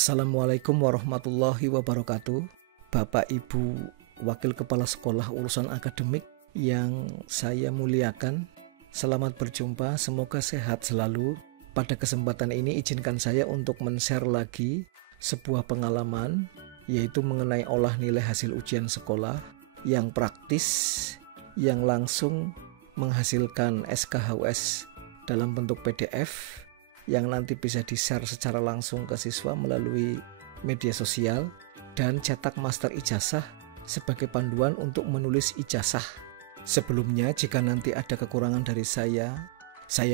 Assalamualaikum warahmatullahi wabarakatuh. Bapak Ibu Wakil Kepala Sekolah Urusan Akademik yang saya muliakan, selamat berjumpa, semoga sehat selalu. Pada kesempatan ini izinkan saya untuk men-share lagi sebuah pengalaman, yaitu mengenai olah nilai hasil ujian sekolah yang praktis, yang langsung menghasilkan SKHUS dalam bentuk PDF yang nanti bisa di-share secara langsung ke siswa melalui media sosial, dan cetak master ijazah sebagai panduan untuk menulis ijazah. Sebelumnya, jika nanti ada kekurangan dari saya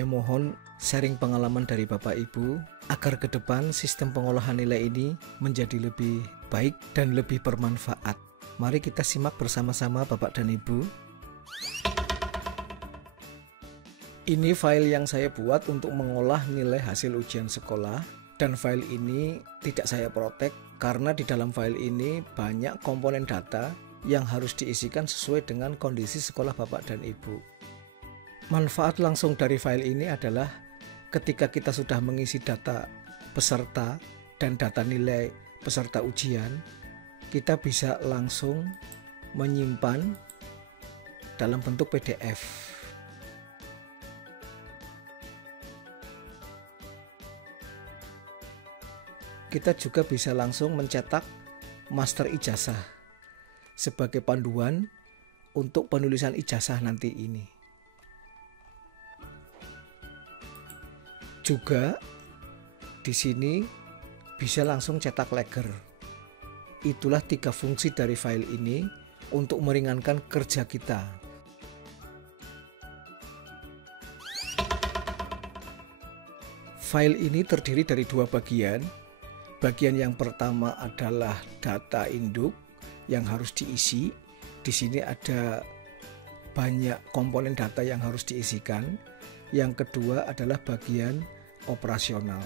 mohon sharing pengalaman dari Bapak Ibu agar ke depan sistem pengolahan nilai ini menjadi lebih baik dan lebih bermanfaat. Mari kita simak bersama-sama Bapak dan Ibu. Ini file yang saya buat untuk mengolah nilai hasil ujian sekolah, dan file ini tidak saya protek karena di dalam file ini banyak komponen data yang harus diisikan sesuai dengan kondisi sekolah Bapak dan Ibu. Manfaat langsung dari file ini adalah ketika kita sudah mengisi data peserta dan data nilai peserta ujian, kita bisa langsung menyimpan dalam bentuk PDF. Kita juga bisa langsung mencetak master ijazah sebagai panduan untuk penulisan ijazah nanti ini. Juga di sini bisa langsung cetak leger. Itulah 3 fungsi dari file ini untuk meringankan kerja kita. File ini terdiri dari 2 bagian. Bagian yang pertama adalah data induk yang harus diisi. Di sini ada banyak komponen data yang harus diisikan. Yang kedua adalah bagian operasional.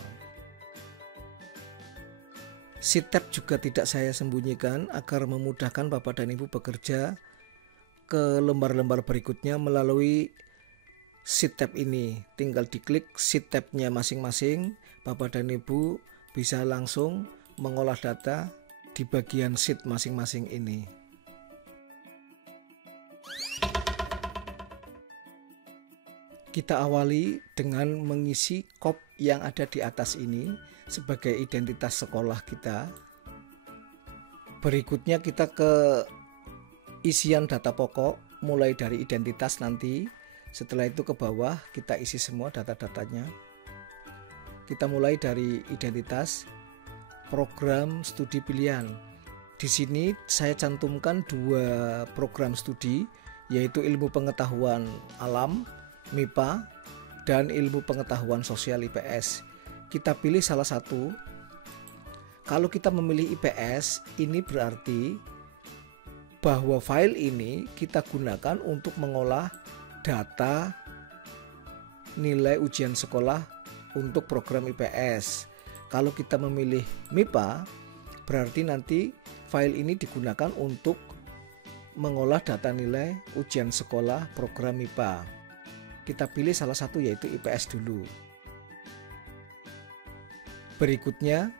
Sheet tab juga tidak saya sembunyikan agar memudahkan Bapak dan Ibu bekerja ke lembar-lembar berikutnya melalui sheet tab ini. Tinggal diklik sheet tab-nya masing-masing, Bapak dan Ibu bisa langsung mengolah data di bagian sheet masing-masing ini. Kita awali dengan mengisi kop yang ada di atas ini sebagai identitas sekolah kita. Berikutnya kita ke isian data pokok, mulai dari identitas nanti. Setelah itu ke bawah kita isi semua data-datanya. Kita mulai dari identitas program studi pilihan. Di sini saya cantumkan 2 program studi, yaitu ilmu pengetahuan alam MIPA dan ilmu pengetahuan sosial IPS. Kita pilih salah satu. Kalau kita memilih IPS, ini berarti bahwa file ini kita gunakan untuk mengolah data nilai ujian sekolah untuk program IPS. Kalau kita memilih MIPA, berarti nanti file ini digunakan untuk mengolah data nilai ujian sekolah program MIPA. Kita pilih salah satu, yaitu IPS dulu. Berikutnya,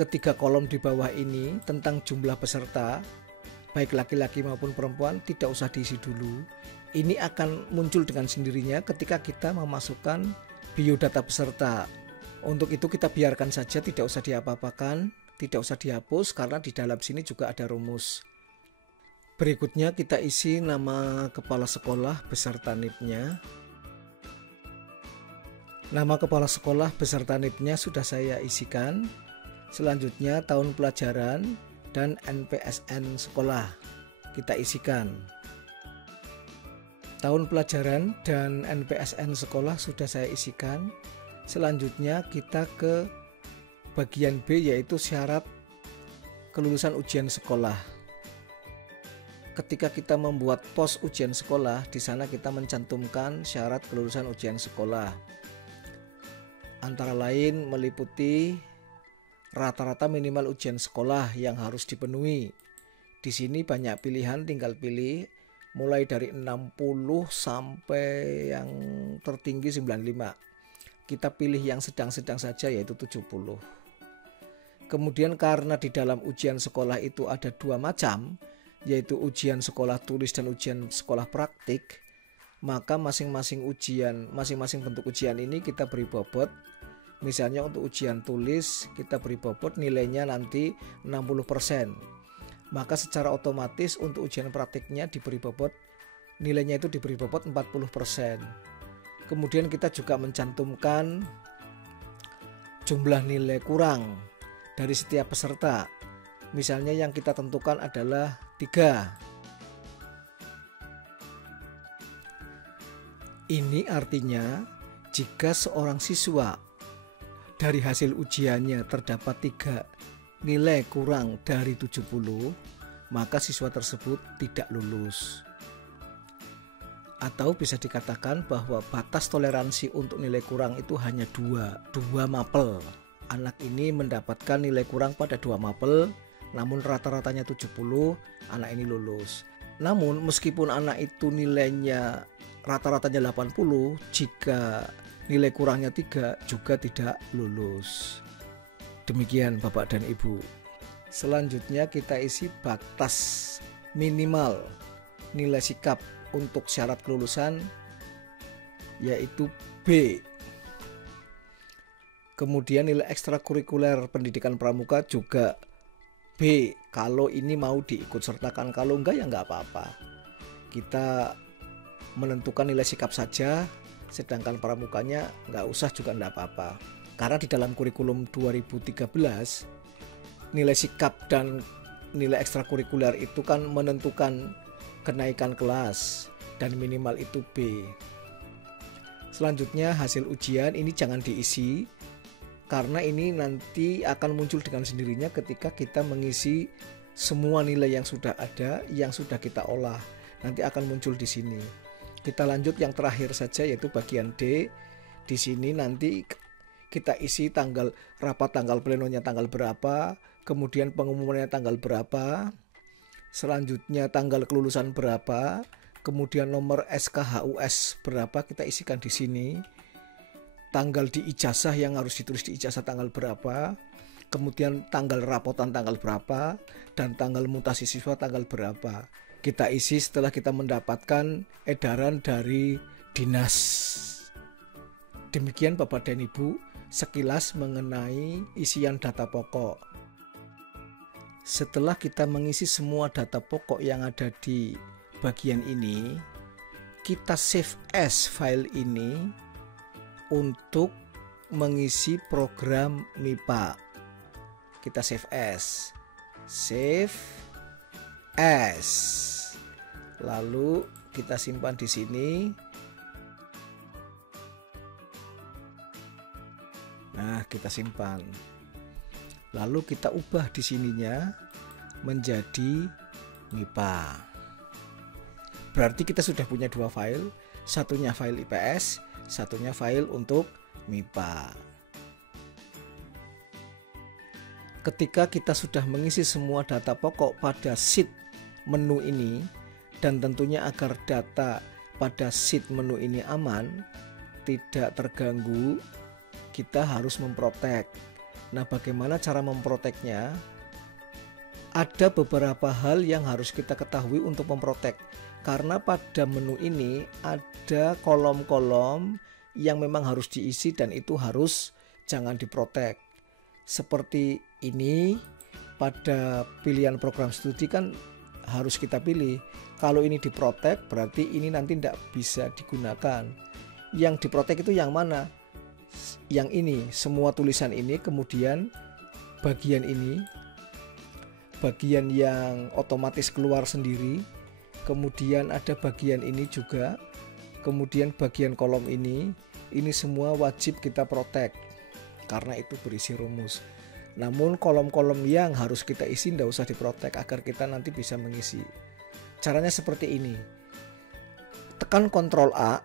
ketiga kolom di bawah ini tentang jumlah peserta, baik laki-laki maupun perempuan, tidak usah diisi dulu. Ini akan muncul dengan sendirinya ketika kita memasukkan biodata peserta. Untuk itu kita biarkan saja, tidak usah diapa-apakan, tidak usah dihapus karena di dalam sini juga ada rumus. Berikutnya kita isi nama kepala sekolah beserta NIP-nya. Nama kepala sekolah beserta NIP-nya sudah saya isikan. Selanjutnya tahun pelajaran dan NPSN sekolah kita isikan. Tahun pelajaran dan NPSN sekolah sudah saya isikan. Selanjutnya kita ke bagian B, yaitu syarat kelulusan ujian sekolah. Ketika kita membuat pos ujian sekolah, di sana kita mencantumkan syarat kelulusan ujian sekolah. Antara lain meliputi rata-rata minimal ujian sekolah yang harus dipenuhi. Di sini banyak pilihan, tinggal pilih mulai dari 60 sampai yang tertinggi 95. Kita pilih yang sedang-sedang saja, yaitu 70. Kemudian karena di dalam ujian sekolah itu ada dua macam, yaitu ujian sekolah tulis dan ujian sekolah praktik, maka masing-masing bentuk ujian ini kita beri bobot. Misalnya untuk ujian tulis kita beri bobot nilainya nanti 60%. Maka secara otomatis untuk ujian praktiknya nilainya itu diberi bobot 40%. Kemudian kita juga mencantumkan jumlah nilai kurang dari setiap peserta. Misalnya yang kita tentukan adalah 3. Ini artinya jika seorang siswa dari hasil ujiannya terdapat 3 nilai kurang dari 70, maka siswa tersebut tidak lulus. Atau bisa dikatakan bahwa batas toleransi untuk nilai kurang itu hanya 2 mapel. Anak ini mendapatkan nilai kurang pada 2 mapel, namun rata-ratanya 70, anak ini lulus. Namun meskipun anak itu nilainya rata-ratanya 80, jika nilai kurangnya 3 juga tidak lulus. Demikian Bapak dan Ibu. Selanjutnya kita isi batas minimal nilai sikap untuk syarat kelulusan, yaitu B. Kemudian nilai ekstrakurikuler pendidikan pramuka juga B. Kalau ini mau diikut sertakan, kalau enggak ya enggak apa-apa. Kita menentukan nilai sikap saja, sedangkan pramukanya enggak usah juga enggak apa-apa. Karena di dalam kurikulum 2013, nilai sikap dan nilai ekstrakurikuler itu kan menentukan kenaikan kelas dan minimal itu B. Selanjutnya hasil ujian ini jangan diisi, karena ini nanti akan muncul dengan sendirinya ketika kita mengisi semua nilai yang sudah ada, yang sudah kita olah. Nanti akan muncul di sini. Kita lanjut yang terakhir saja, yaitu bagian D. Di sini nanti kita isi rapat tanggal plenonya tanggal berapa, kemudian pengumumannya tanggal berapa, selanjutnya tanggal kelulusan berapa, kemudian nomor SKHUS berapa kita isikan di sini. Tanggal di ijazah yang harus ditulis di ijazah tanggal berapa, kemudian tanggal rapotan tanggal berapa, dan tanggal mutasi siswa tanggal berapa. Kita isi setelah kita mendapatkan edaran dari dinas. Demikian Bapak dan Ibu sekilas mengenai isian data pokok. Setelah kita mengisi semua data pokok yang ada di bagian ini, kita save as file ini untuk mengisi program MIPA. Kita save as, lalu kita simpan di sini. Nah, kita simpan. Lalu kita ubah di sininya menjadi MIPA. Berarti kita sudah punya 2 file, satunya file IPS, satunya file untuk MIPA. Ketika kita sudah mengisi semua data pokok pada sheet menu ini, dan tentunya agar data pada sheet menu ini aman, tidak terganggu, kita harus memprotek. Nah, bagaimana cara memproteknya? Ada beberapa hal yang harus kita ketahui untuk memprotek. Karena pada menu ini ada kolom-kolom yang memang harus diisi dan itu harus jangan diprotek. Seperti ini, pada pilihan program studi kan harus kita pilih. Kalau ini diprotek berarti ini nanti tidak bisa digunakan. Yang diprotek itu yang mana? Yang ini, semua tulisan ini, kemudian bagian ini, bagian yang otomatis keluar sendiri, kemudian ada bagian ini juga, kemudian bagian kolom ini semua wajib kita protek karena itu berisi rumus. Namun kolom-kolom yang harus kita isi tidak usah diprotek agar kita nanti bisa mengisi. Caranya seperti ini. Tekan Ctrl A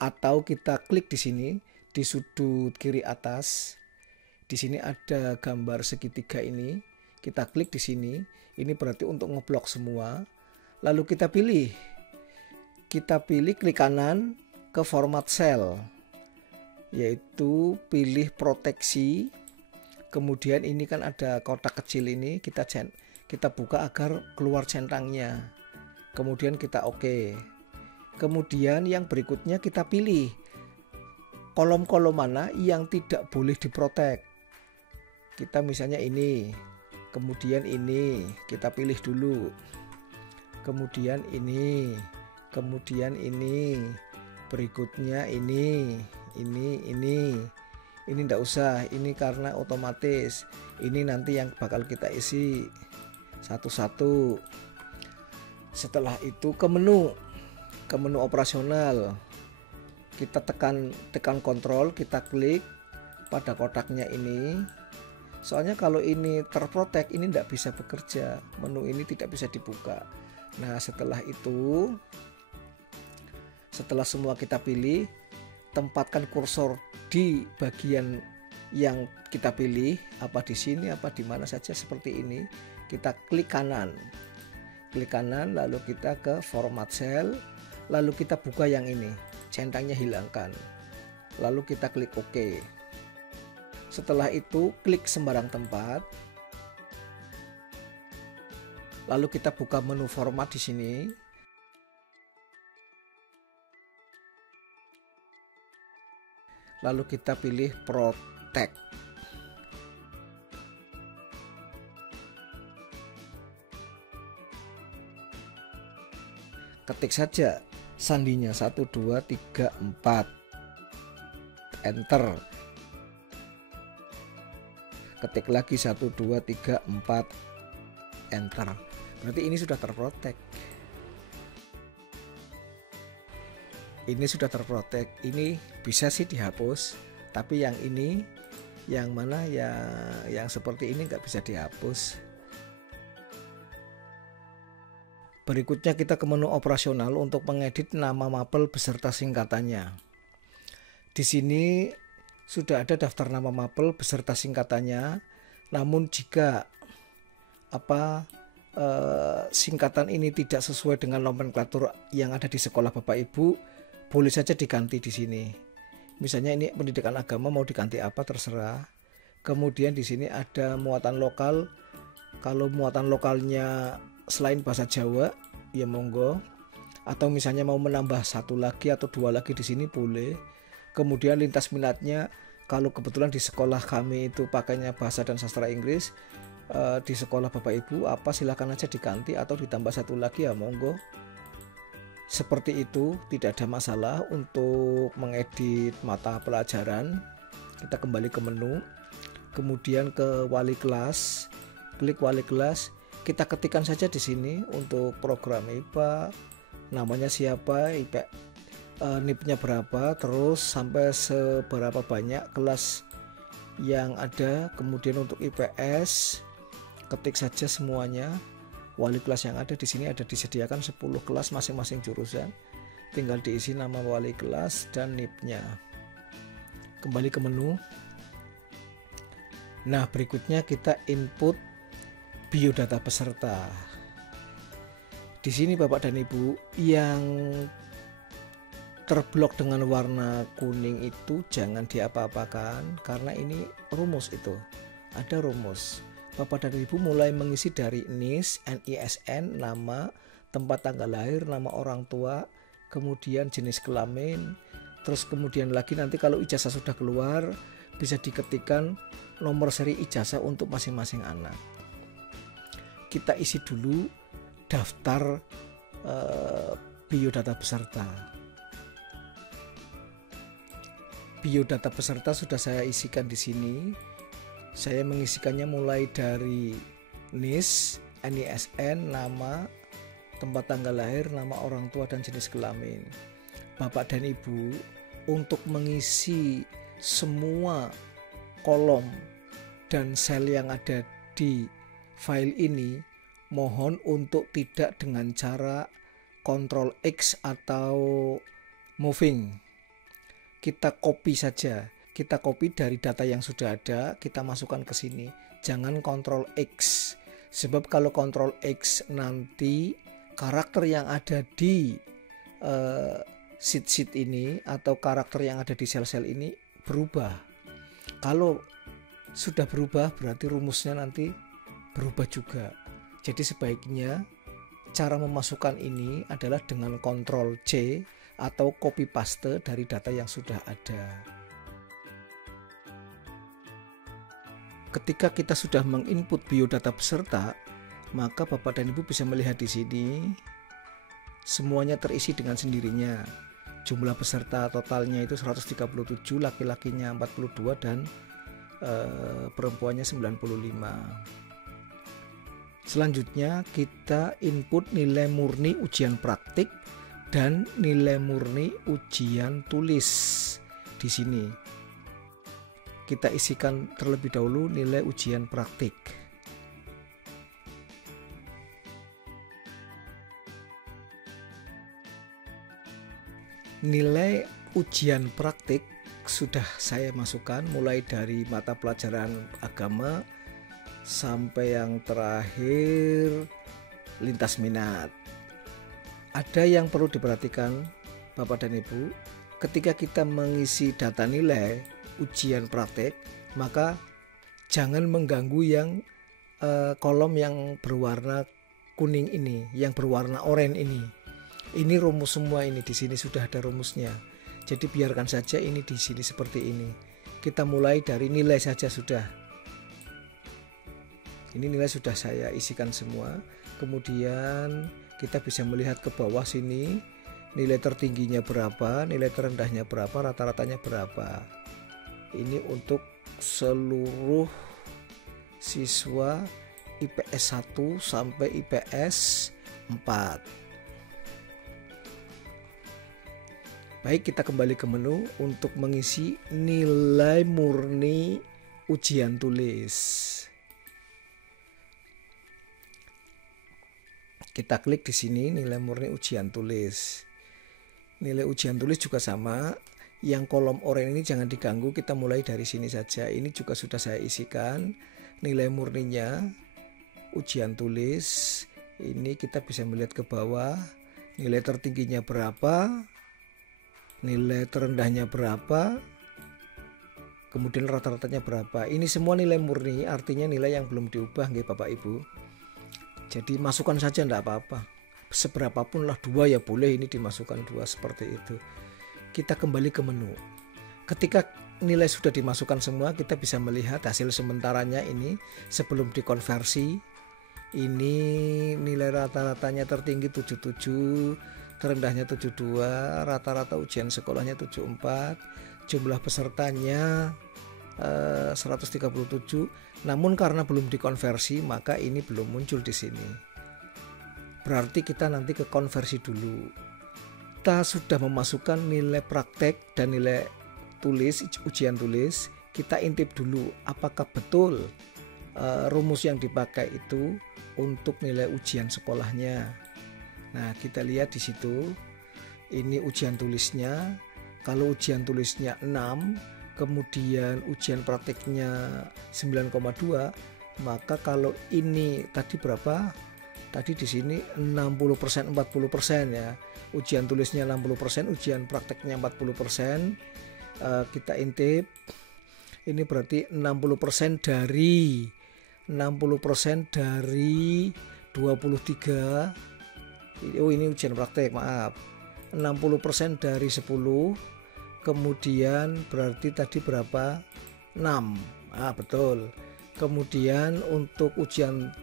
atau kita klik di sini di sudut kiri atas. Di sini ada gambar segitiga ini. Kita klik di sini. Ini berarti untuk ngeblok semua. Lalu kita pilih klik kanan ke format cell, yaitu pilih proteksi. Kemudian ini kan ada kotak kecil ini, kita buka agar keluar centangnya. Kemudian kita oke. Kemudian yang berikutnya kita pilih kolom-kolom mana yang tidak boleh diprotek. Kita misalnya ini, kemudian ini kita pilih dulu, kemudian ini, kemudian ini, berikutnya ini enggak usah, ini karena otomatis, ini nanti yang bakal kita isi satu-satu. Setelah itu ke menu operasional, kita tekan kontrol, kita klik pada kotaknya ini. Soalnya kalau ini terprotek, ini tidak bisa bekerja, menu ini tidak bisa dibuka. Nah, setelah itu, setelah semua kita pilih, tempatkan kursor di bagian yang kita pilih, apa di sini, apa di mana saja seperti ini. Kita klik kanan, lalu kita ke format cell, lalu kita buka yang ini, centangnya hilangkan, lalu kita klik OK. Setelah itu klik sembarang tempat, lalu kita buka menu format di sini. Lalu kita pilih protect. Ketik saja sandinya 1 2 3 4. Enter. Ketik lagi 1 2 3 4. Enter. Berarti ini sudah terprotek. Ini sudah terprotek. Ini bisa sih dihapus, tapi yang ini, yang mana yang seperti ini nggak bisa dihapus. Berikutnya kita ke menu operasional untuk mengedit nama mapel beserta singkatannya. Di sini sudah ada daftar nama mapel beserta singkatannya. Namun jika singkatan ini tidak sesuai dengan nomenklatur yang ada di sekolah Bapak Ibu, boleh saja diganti di sini. Misalnya ini pendidikan agama, mau diganti apa terserah. Kemudian di sini ada muatan lokal. Kalau muatan lokalnya selain bahasa Jawa, ya monggo. Atau misalnya mau menambah 1 lagi atau 2 lagi di sini boleh. Kemudian lintas minatnya, kalau kebetulan di sekolah kami itu pakainya bahasa dan sastra Inggris, di sekolah Bapak Ibu silakan aja diganti atau ditambah 1 lagi, ya monggo. Seperti itu, tidak ada masalah untuk mengedit mata pelajaran. Kita kembali ke menu, kemudian ke wali kelas, klik wali kelas. Kita ketikkan saja di sini untuk program IPA, namanya siapa, NIP-nya berapa, terus sampai seberapa banyak kelas yang ada. Kemudian untuk IPS, ketik saja semuanya. Wali kelas yang ada di sini ada disediakan 10 kelas masing-masing jurusan. Tinggal diisi nama wali kelas dan NIP-nya. Kembali ke menu. Nah, berikutnya kita input biodata peserta. Di sini Bapak dan Ibu, yang terblok dengan warna kuning itu jangan diapa-apakan, karena ini rumus itu. Ada rumus. Bapak dan Ibu mulai mengisi dari NIS, NISN, nama, tempat tanggal lahir, nama orang tua, kemudian jenis kelamin, terus kemudian lagi nanti kalau ijazah sudah keluar bisa diketikkan nomor seri ijazah untuk masing-masing anak. Kita isi dulu daftar biodata peserta. Biodata peserta sudah saya isikan di sini. Saya mengisikannya mulai dari NIS, NISN, nama, tempat tanggal lahir, nama orang tua, dan jenis kelamin. Bapak dan Ibu, untuk mengisi semua kolom dan sel yang ada di file ini, mohon untuk tidak dengan cara Ctrl X atau moving. Kita copy saja. Kita copy dari data yang sudah ada, kita masukkan ke sini. Jangan Ctrl X. Sebab kalau Ctrl X nanti karakter yang ada di sheet ini atau karakter yang ada di sel-sel ini berubah. Kalau sudah berubah berarti rumusnya nanti berubah juga. Jadi sebaiknya cara memasukkan ini adalah dengan Ctrl C atau copy paste dari data yang sudah ada. Ketika kita sudah menginput biodata peserta, maka Bapak dan Ibu bisa melihat di sini semuanya terisi dengan sendirinya. Jumlah peserta totalnya itu 137, laki-lakinya 42 dan perempuannya 95. Selanjutnya kita input nilai murni ujian praktik dan nilai murni ujian tulis di sini. Kita isikan terlebih dahulu nilai ujian praktik. Nilai ujian praktik sudah saya masukkan mulai dari mata pelajaran agama sampai yang terakhir lintas minat. Ada yang perlu diperhatikan Bapak dan Ibu, ketika kita mengisi data nilai ujian praktek, maka jangan mengganggu yang kolom yang berwarna kuning ini, yang berwarna oranye ini. Ini rumus semua ini, di sini sudah ada rumusnya. Jadi biarkan saja ini di sini seperti ini. Kita mulai dari nilai saja sudah. Ini nilai sudah saya isikan semua. Kemudian kita bisa melihat ke bawah sini, nilai tertingginya berapa, nilai terendahnya berapa, rata-ratanya berapa. Ini untuk seluruh siswa IPS 1 sampai IPS 4. Baik, kita kembali ke menu untuk mengisi nilai murni ujian tulis. Kita klik di sini nilai murni ujian tulis. Nilai ujian tulis juga sama. Yang kolom oranye ini jangan diganggu, kita mulai dari sini saja. Ini juga sudah saya isikan nilai murninya ujian tulis. Ini kita bisa melihat ke bawah, nilai tertingginya berapa, nilai terendahnya berapa, kemudian rata-ratanya berapa. Ini semua nilai murni, artinya nilai yang belum diubah nggih Bapak Ibu. Jadi masukkan saja enggak apa-apa. Seberapapun lah, 2 ya boleh, ini dimasukkan 2 seperti itu. Kita kembali ke menu. Ketika nilai sudah dimasukkan semua, kita bisa melihat hasil sementaranya ini sebelum dikonversi. Ini nilai rata-ratanya tertinggi 77, terendahnya 72, rata-rata ujian sekolahnya 74, jumlah pesertanya 137. Namun karena belum dikonversi, maka ini belum muncul di sini. Berarti kita nanti ke konversi dulu. Kita sudah memasukkan nilai praktek dan nilai tulis, ujian tulis. Kita intip dulu apakah betul rumus yang dipakai itu untuk nilai ujian sekolahnya. Nah, kita lihat di situ. Ini ujian tulisnya. Kalau ujian tulisnya 6, kemudian ujian prakteknya 9,2, maka kalau ini tadi berapa? Tadi di sini 60%, 40% ya. Ujian tulisnya 60%, ujian prakteknya 40%. Kita intip. Ini berarti 60% dari 23. Oh, ini ujian praktek, maaf. 60% dari 10. Kemudian berarti tadi berapa? 6. Betul. Kemudian untuk ujian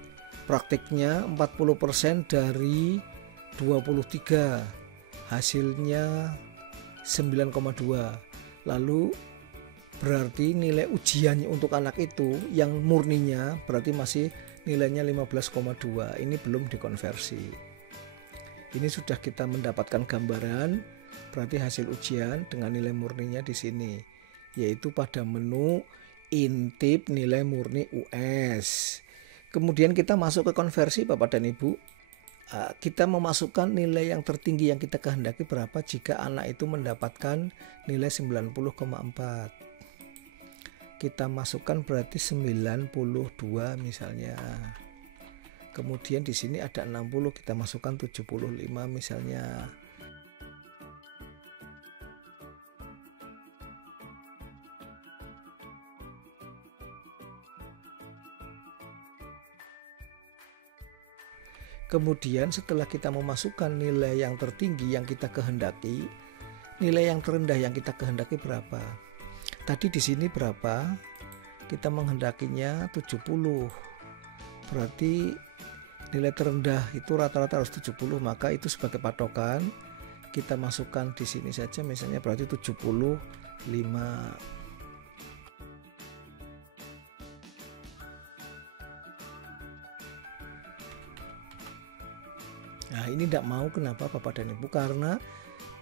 praktiknya 40% dari 23, hasilnya 9,2. Lalu berarti nilai ujiannya untuk anak itu yang murninya berarti masih nilainya 15,2. Ini belum dikonversi. Ini sudah kita mendapatkan gambaran, berarti hasil ujian dengan nilai murninya di sini, yaitu pada menu intip nilai murni US. Kemudian kita masuk ke konversi Bapak dan Ibu. Kita memasukkan nilai yang tertinggi yang kita kehendaki berapa jika anak itu mendapatkan nilai 90,4. Kita masukkan berarti 92 misalnya. Kemudian di sini ada 60, kita masukkan 75 misalnya. Kemudian setelah kita memasukkan nilai yang tertinggi yang kita kehendaki, nilai yang terendah yang kita kehendaki berapa? Tadi di sini berapa? Kita menghendakinya 70. Berarti nilai terendah itu rata-rata harus 70, maka itu sebagai patokan kita masukkan di sini saja, misalnya berarti 75. Nah, ini tidak mau, kenapa Bapak dan Ibu? Karena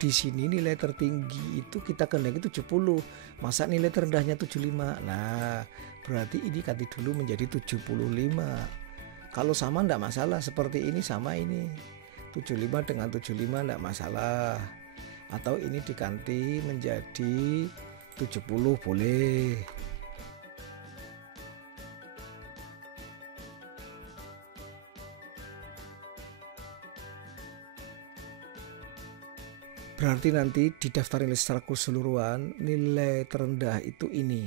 di sini nilai tertinggi itu kita kehendaki 70, masa nilai terendahnya 75. Nah, berarti ini ganti dulu menjadi 75. Kalau sama tidak masalah, seperti ini sama ini 75 dengan 75 tidak masalah, atau ini diganti menjadi 70 boleh. Berarti nanti di daftar nilai secara keseluruhan nilai terendah itu ini,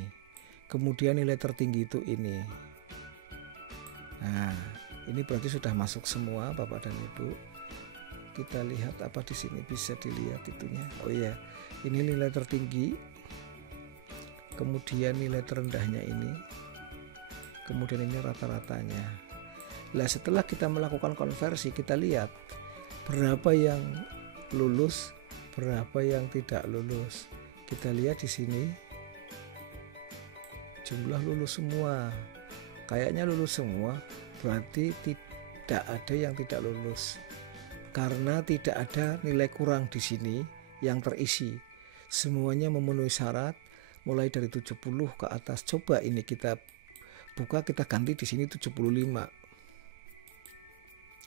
kemudian nilai tertinggi itu ini. Nah, ini berarti sudah masuk semua Bapak dan Ibu. Kita lihat apa di sini, bisa dilihat itunya. Oh iya, ini nilai tertinggi, kemudian nilai terendahnya ini, kemudian ini rata-ratanya. Nah, setelah kita melakukan konversi, kita lihat berapa yang lulus, berapa yang tidak lulus. Kita lihat di sini jumlah lulus semua, kayaknya lulus semua, berarti tidak ada yang tidak lulus karena tidak ada nilai kurang di sini yang terisi, semuanya memenuhi syarat mulai dari 70 ke atas. Coba ini kita buka, kita ganti di sini 75.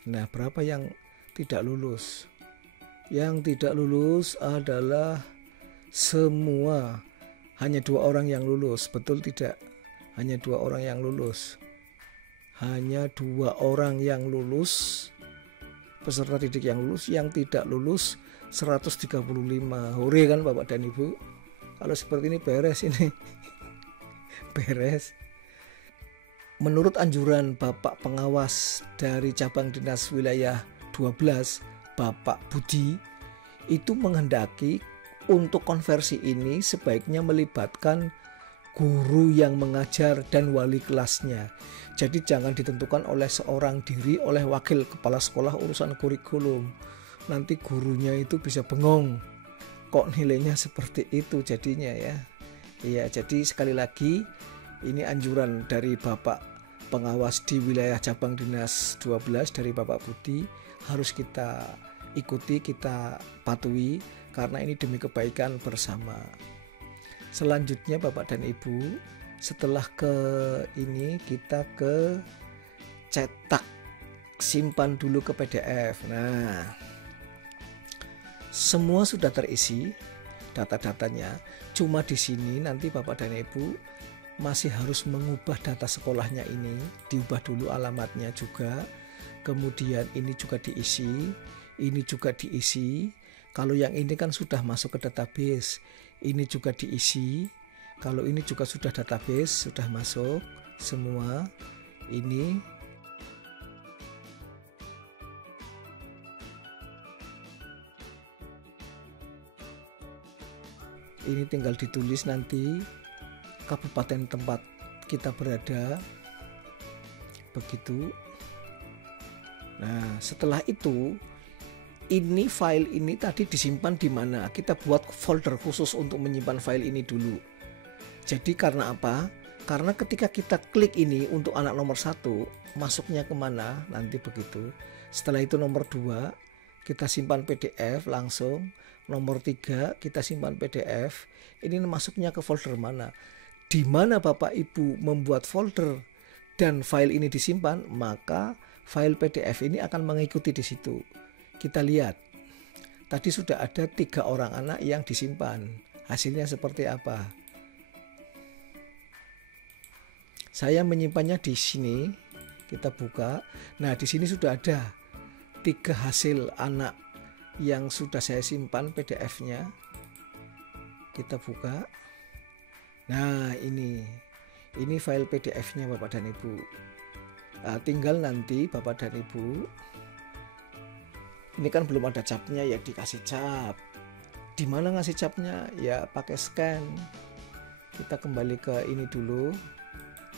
Nah, berapa yang tidak lulus? Yang tidak lulus adalah semua. Hanya 2 orang yang lulus, betul tidak? Hanya 2 orang yang lulus. Hanya 2 orang yang lulus, peserta didik yang lulus. Yang tidak lulus 135. Hore kan Bapak dan Ibu? Kalau seperti ini beres ini. Beres. Menurut anjuran Bapak Pengawas dari Cabang Dinas Wilayah 12, Bapak Budi, itu menghendaki untuk konversi ini sebaiknya melibatkan guru yang mengajar dan wali kelasnya. Jadi jangan ditentukan oleh seorang diri, oleh wakil kepala sekolah urusan kurikulum. Nanti gurunya itu bisa bengong, kok nilainya seperti itu jadinya ya. Iya, jadi sekali lagi ini anjuran dari Bapak Pengawas di wilayah Cabang Dinas 12 dari Bapak Budi, harus kita ikuti, kita patuhi, karena ini demi kebaikan bersama. Selanjutnya Bapak dan Ibu, setelah ke ini kita ke cetak, simpan dulu ke PDF. Nah, semua sudah terisi data-datanya, cuma di sini nanti Bapak dan Ibu masih harus mengubah data sekolahnya ini, diubah dulu alamatnya juga, kemudian ini juga diisi, ini juga diisi. Kalau yang ini kan sudah masuk ke database, ini juga diisi. Kalau ini juga sudah database, sudah masuk semua. Ini tinggal ditulis nanti kabupaten tempat kita berada, begitu. Nah, setelah itu ini file ini tadi disimpan di mana? Kita buat folder khusus untuk menyimpan file ini dulu. Jadi karena apa? Karena ketika kita klik ini untuk anak nomor 1, masuknya kemana? Nanti begitu. Setelah itu nomor 2, kita simpan PDF langsung. Nomor 3, kita simpan PDF. Ini masuknya ke folder mana? Di mana Bapak Ibu membuat folder dan file ini disimpan, maka file PDF ini akan mengikuti di situ. Kita lihat, tadi sudah ada 3 orang anak yang disimpan. Hasilnya seperti apa? Saya menyimpannya di sini. Kita buka. Nah, di sini sudah ada 3 hasil anak yang sudah saya simpan PDF-nya. Kita buka. Nah, ini file PDF-nya Bapak dan Ibu. Nah, tinggal nanti Bapak dan Ibu Ini kan belum ada capnya, ya dikasih cap. Di mana ngasih capnya? Ya pakai scan. Kita kembali ke ini dulu.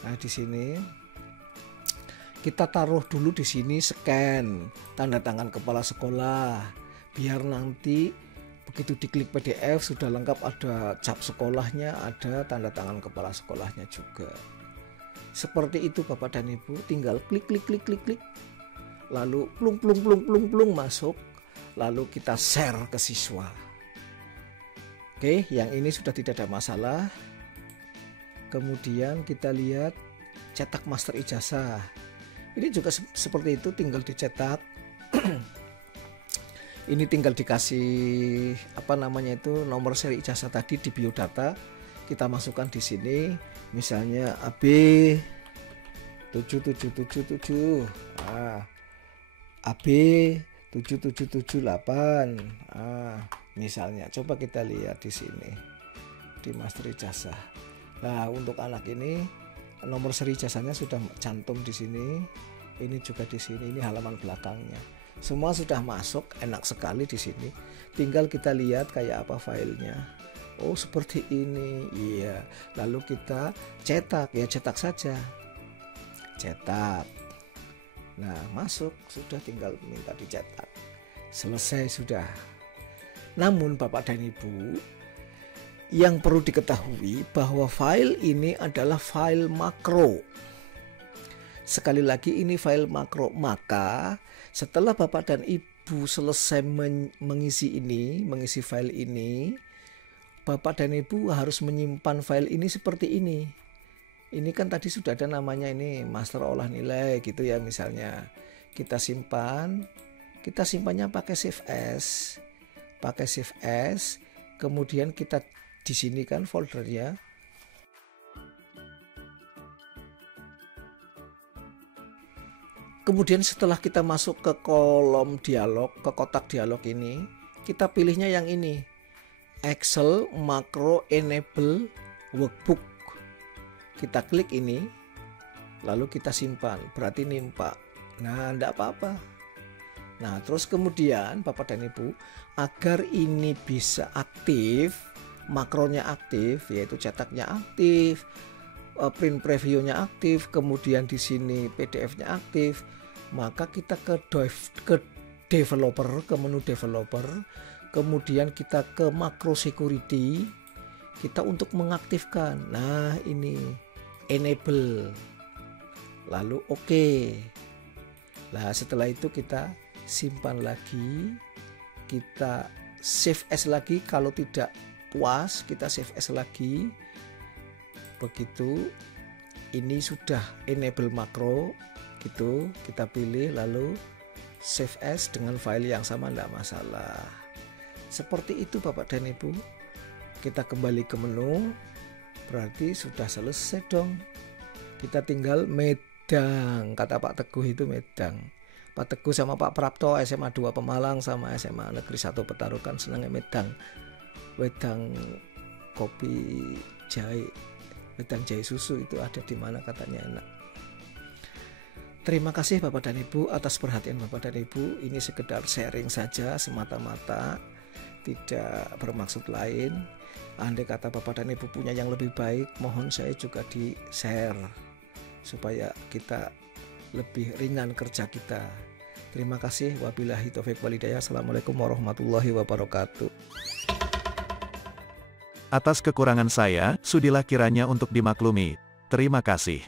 Nah, di sini kita taruh dulu di sini scan tanda tangan kepala sekolah, biar nanti begitu diklik PDF sudah lengkap, ada cap sekolahnya, ada tanda tangan kepala sekolahnya juga. Seperti itu Bapak dan Ibu, tinggal klik klik klik klik klik, lalu plung plung plung plung plung masuk, lalu kita share ke siswa. Oke, yang ini sudah tidak ada masalah. Kemudian kita lihat cetak master ijazah. Ini juga seperti itu, tinggal dicetak. Ini tinggal dikasih nomor seri ijazah tadi di biodata. Kita masukkan di sini, misalnya AB 7777, AB 7778. Misalnya coba kita lihat di sini di master ijazah. Nah, untuk anak ini nomor seri ijazahnya sudah cantum di sini. Ini juga di sini, ini halaman belakangnya. Semua sudah masuk, enak sekali di sini. Tinggal kita lihat kayak apa filenya. Oh, seperti ini. Iya. Lalu kita cetak, ya cetak saja. Cetak. Nah, masuk, sudah tinggal minta dicetak. Selesai sudah. Namun Bapak dan Ibu, yang perlu diketahui bahwa file ini adalah file makro. Sekali lagi, ini file makro. Maka setelah Bapak dan Ibu selesai mengisi file ini, Bapak dan Ibu harus menyimpan file ini seperti ini. Ini kan tadi sudah ada namanya, ini master olah nilai gitu ya, misalnya. Kita simpannya pakai save as. Kemudian kita di sini kan foldernya. Kemudian setelah kita masuk ke kolom dialog, ke kotak dialog ini, kita pilihnya yang ini, Excel Macro Enable Workbook. Kita klik ini, lalu kita simpan, berarti nimpa. Nah, enggak apa-apa. Nah, terus kemudian Bapak dan Ibu, agar ini bisa aktif, makronya aktif, yaitu cetaknya aktif, print previewnya aktif, kemudian di sini PDF-nya aktif, maka kita ke developer, ke menu developer, kemudian kita ke macro security, kita untuk mengaktifkan. Nah, ini enable, lalu oke. Nah, setelah itu kita simpan lagi, kita save as lagi. Kalau tidak puas, kita save as lagi. Begitu, ini sudah enable makro gitu, kita pilih lalu save as dengan file yang sama, tidak masalah. Seperti itu Bapak dan Ibu. Kita kembali ke menu, berarti sudah selesai dong. Kita tinggal medang, kata Pak Teguh itu medang. Pak Teguh sama Pak Prapto SMA 2 Pemalang sama SMA Negeri 1 Petarukan senangnya medang. Wedang kopi jahe, wedang jahe susu itu ada di mana katanya enak. Terima kasih Bapak dan Ibu atas perhatian Bapak dan Ibu. Ini sekedar sharing saja semata-mata, tidak bermaksud lain. Andai kata Bapak dan Ibu punya yang lebih baik, mohon saya juga di-share supaya kita lebih ringan kerja kita. Terima kasih. Wabillahi taufiq walhidayah. Assalamualaikum warahmatullahi wabarakatuh. Atas kekurangan saya, sudilah kiranya untuk dimaklumi. Terima kasih.